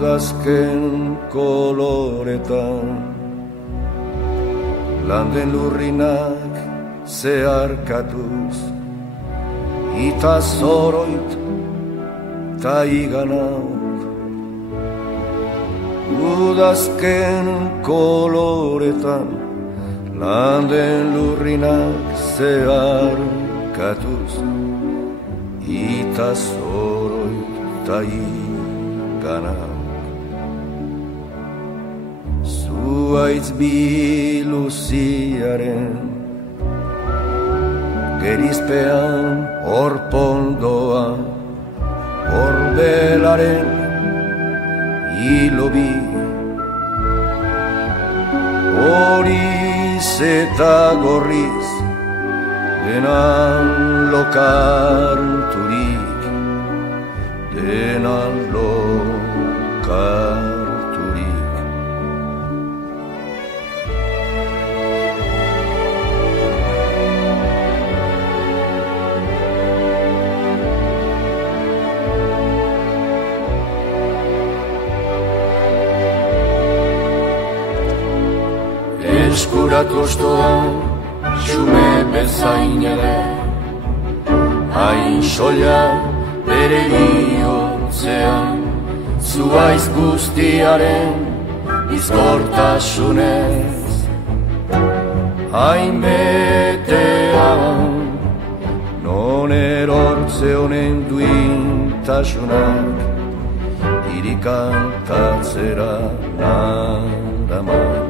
udazken koloretan, landen lurrinak zeharkatuz, ita zoroit ta iganauk. Udazken koloretan, landen lurrinak zeharkatuz, ita zoroit ta iganauk. Zuaitz biluziaren gerizpean orpondoan, orbelaren hilobi, horiz eta gorriz denan lokarturik, denan lokarturik. Eskurat gostoan, xume bezain ere, hain soila bere bihotzean, zuaiz guztiaren bizkortasunez. Hain betean, non erortze honen duintasunak, irikantatzera naraman.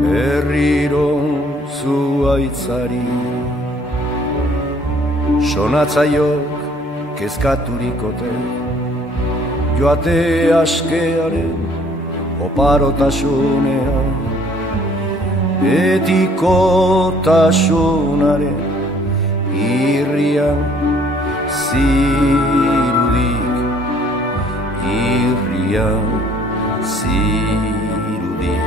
Berriro zuaitzari sonatzaiok kezkaturikote, joate askearen oparotasunean, betikotasunaren irrian zirudik, irrian zirudik.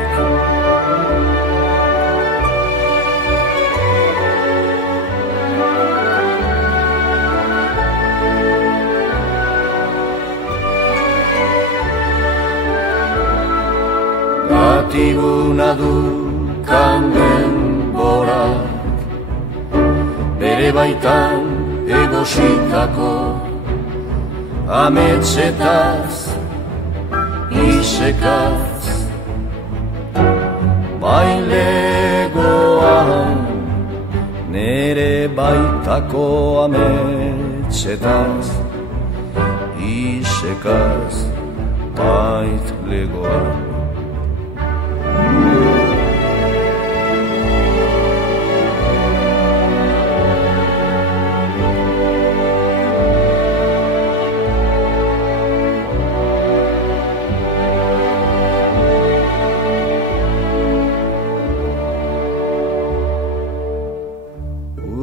Batibuna du kanden borak, bere baitan egositako ametsetaz, isekaz, bailegoan, nere baitako ametsetaz, isekaz, baitlegoan.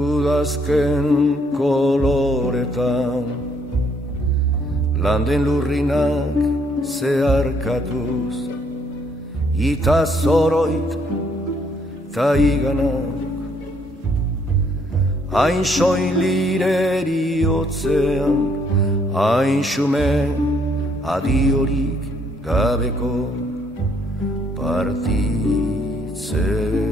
Udazken koloretan, landen lurrinak zeharkatuz, ita zoroit ta iganak, hain soilireri hotzean, hain xume adiorik gabeko partitzen.